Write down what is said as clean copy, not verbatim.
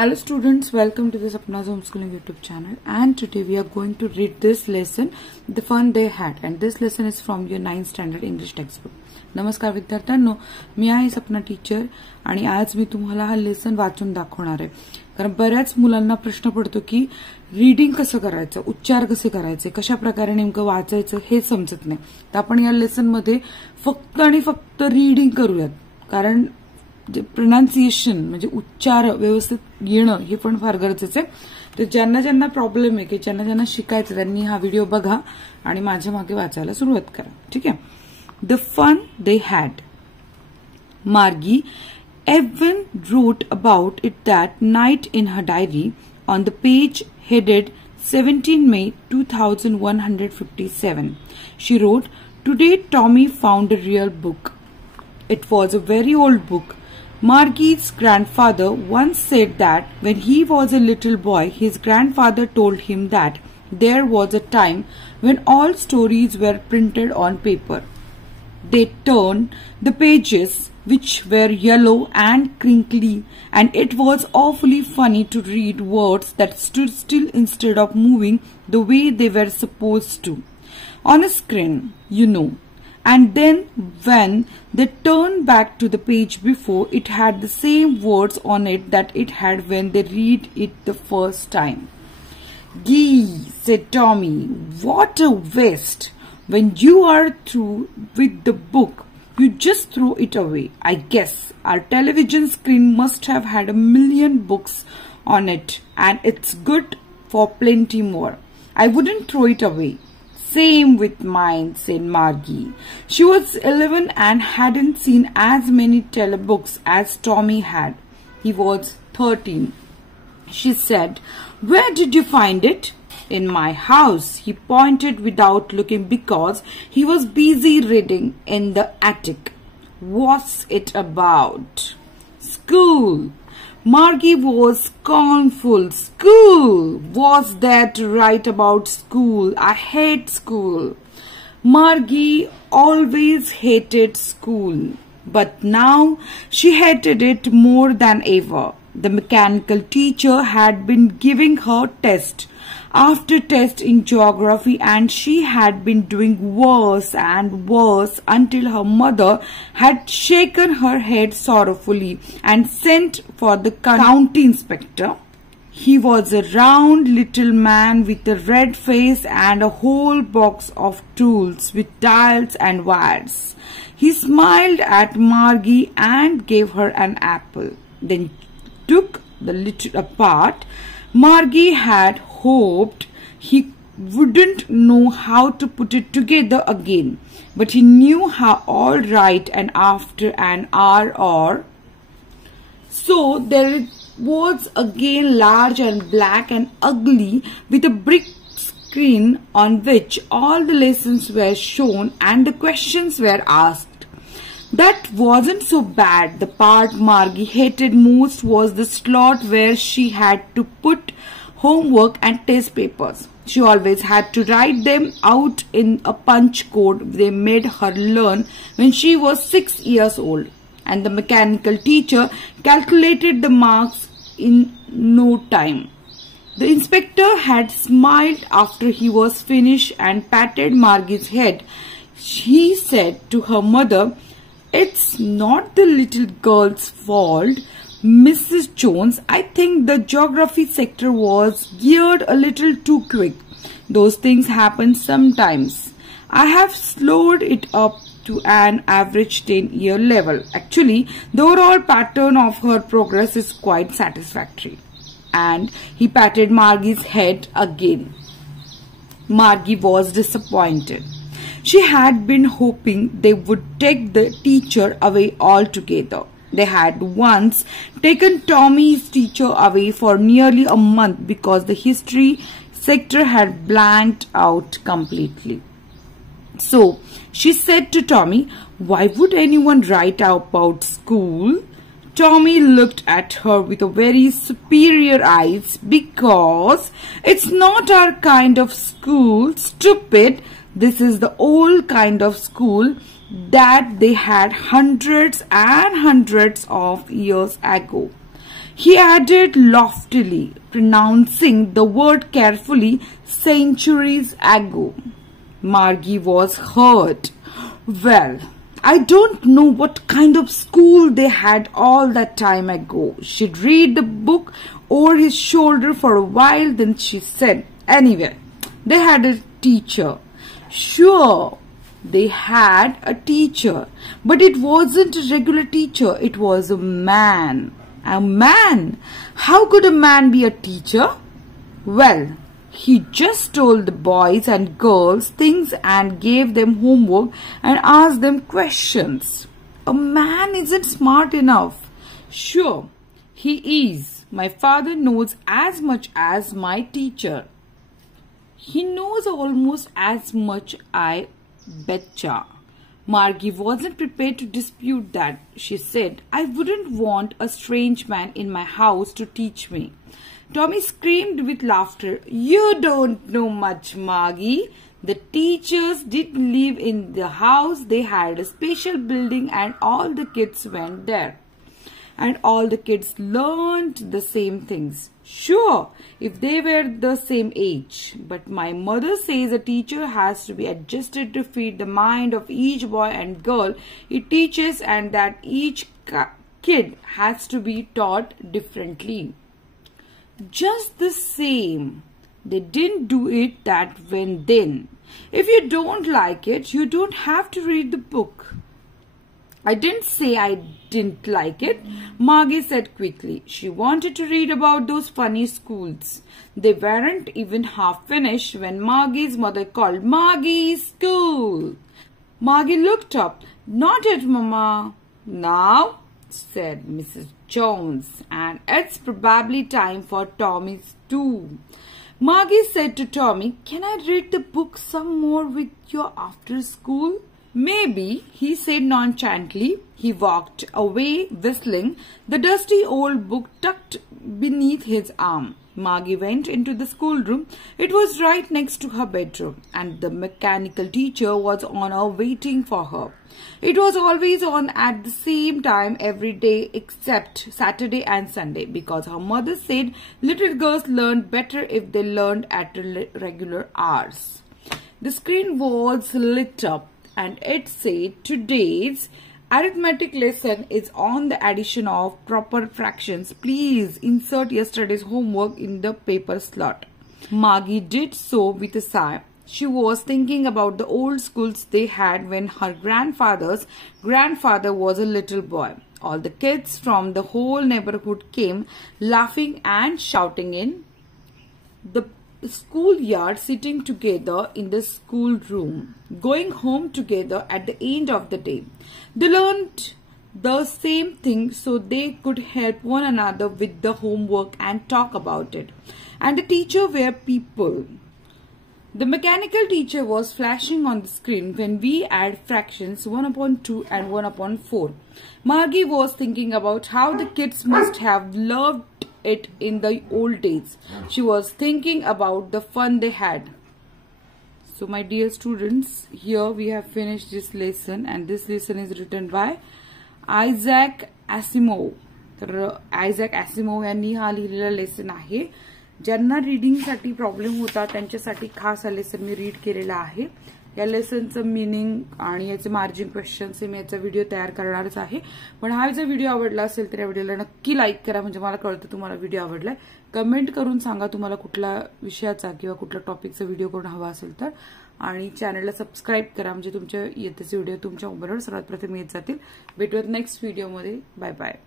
Hello students, welcome to the Sapna's Homeschooling YouTube channel, and today we are going to read this lesson, The Fun They Had, and this lesson is from your 9th standard English textbook. नमस्कार विद्यार्थ्यांनो, मी आहे सपना teacher आणि आज मी तुम्हाला हा lesson वाचून दाखवणार आहे. कारण बऱ्याच मुलांना प्रश्न पडतो की रीडिंग कसं करायचं, उच्चार कसे करायचे, कशा प्रकारे नेमकं वाचायचं हे समजत नाही. तर आपण या लेसन मध्ये फक्त आणि फक्त रीडिंग करूयात, कारण प्रोनाउन्सिएशन म्हणजे उच्चार व्यवस्थित येणं हे पण फार गरजेचं आहे. तर ज्यांना प्रॉब्लेम आहे की ज्यांना शिकायचं त्यांनी हा व्हिडिओ बघा आणि माझ्या मागे वाचायला सुरुवात करा. ठीक आहे. The fun they had. Margie Evan wrote about it that night in her diary on the page headed 17 May 2157. She wrote, "Today Tommy found a real book. It was a very old book. Margie's grandfather once said that when he was a little boy, his grandfather told him that there was a time when all stories were printed on paper. They turned the pages, which were yellow and crinkly, and it was awfully funny to read words that stood still instead of moving the way they were supposed to. On a screen, you know. And then when they turned back to the page before, it had the same words on it that it had when they read it the first time." "Gee," said Tommy, "what a waste. When you are through with the book, you just throw it away. I guess our television screen must have had a million books on it, and it's good for plenty more. I wouldn't throw it away." "Same with mine," said Margie. She was 11 and hadn't seen as many telebooks as Tommy had. He was 13. She said, "Where did you find it?" "In my house." He pointed without looking because he was busy reading. "In the attic." "What's it about?" "School." Margie was scornful. "School? What's there to write about school? I hate school." Margie always hated school, but now she hated it more than ever. The mechanical teacher had been giving her test after test in geography, and she had been doing worse and worse until her mother had shaken her head sorrowfully and sent for the county inspector. He was a round little man with a red face and a whole box of tools with dials and wires. He smiled at Margie and gave her an apple, then took the little apart. Margie had hoped he wouldn't know how to put it together again, but he knew how all right, and after an hour or so there was again large and black and ugly, with a brick screen on which all the lessons were shown and the questions were asked. That wasn't so bad. The part Margie hated most was the slot where she had to put homework and test papers. She always had to write them out in a punch code they made her learn when she was 6 years old, and the mechanical teacher calculated the marks in no time. The inspector had smiled after he was finished and patted Margie's head. He said to her mother, "It's not the little girl's fault, Mrs. Jones. I think the geography sector was geared a little too quick. Those things happen sometimes. I have slowed it up to an average 10-year level. Actually, the overall pattern of her progress is quite satisfactory." And he patted Margie's head again. Margie was disappointed. She had been hoping they would take the teacher away altogether. They had once taken Tommy's teacher away for nearly a month because the history sector had blanked out completely. So she said to Tommy, "Why would anyone write about school?" Tommy looked at her with a very superior eyes. "Because it's not our kind of school, stupid. This is the old kind of school that they had hundreds and hundreds of years ago. He added loftily, pronouncing the word carefully, centuries ago. Margie was hurt. Well, I don't know what kind of school they had all that time ago. She'd read the book over his shoulder for a while, then she said, anyway, they had a teacher. Sure, they had a teacher, but it wasn't a regular teacher. It was a man. A man? How could a man be a teacher? Well, he just told the boys and girls things and gave them homework and asked them questions. A man isn't smart enough. Sure, he is. My father knows as much as my teacher. He knows almost as much, I betcha. Margie wasn't prepared to dispute that. She said, I wouldn't want a strange man in my house to teach me. Tommy screamed with laughter. You don't know much, Margie. The teachers didn't live in the house. They had a special building and all the kids went there. And all the kids learned the same things. Sure, if they were the same age. But my mother says a teacher has to be adjusted to fit the mind of each boy and girl it teaches, and that each kid has to be taught differently. Just the same, they didn't do it that when then. If you don't like it, you don't have to read the book. I didn't say I didn't like it, Margie said quickly. She wanted to read about those funny schools. They weren't even half finished when Margie's mother called, Margie's school. Margie looked up. Not yet, Mama. Now, said Mrs. Jones, and it's probably time for Tommy's too. Margie said to Tommy, can I read the book some more with you after school? Maybe, he said nonchalantly. He walked away whistling, the dusty old book tucked beneath his arm. Margie went into the schoolroom. It was right next to her bedroom, and the mechanical teacher was on her waiting for her. It was always on at the same time every day except Saturday and Sunday, because her mother said little girls learned better if they learned at regular hours. The screen was lit up, and it said today's arithmetic lesson is on the addition of proper fractions. Please insert yesterday's homework in the paper slot. Margie did so with a sigh. She was thinking about the old schools they had when her grandfather's grandfather was a little boy. All the kids from the whole neighborhood came laughing and shouting in the schoolyard, sitting together in the schoolroom, going home together at the end of the day. They learned the same thing so they could help one another with the homework and talk about it. And the teacher were people. The mechanical teacher was flashing on the screen when we add fractions 1/2 and 1/4. Margie was thinking about how the kids must have loved it in the old days. She was thinking about the fun they had. So my dear students, here we have finished this lesson, and this lesson is written by Isaac Asimov. तर Isaac ॲसिमोव यांनी हा लिहिलेला lesson आहे. ज्यांना रीडिंगसाठी problem होता त्यांच्यासाठी खास हा लेसन मी रीड केलेला आहे. या लेसनचं मीनिंग आणि याचे मार्जिन क्वेश्चन्स मी याचा व्हिडिओ तयार करणारच आहे. पण हा जर व्हिडिओ आवडला असेल तर या व्हिडिओला नक्की लाईक करा, म्हणजे मला कळतं तुम्हाला व्हिडिओ आवडलाय. कमेंट करून सांगा तुम्हाला कुठल्या विषयाचा किंवा कुठल्या टॉपिकचा व्हिडिओ करून हवा असेल तर, आणि चॅनलला सबस्क्राईब करा म्हणजे तुमच्या येतेचे व्हिडिओ तुमच्या मोबाईलवर सर्वात प्रथम येत जातील. भेटूयात नेक्स्ट व्हिडिओमध्ये. Bye bye.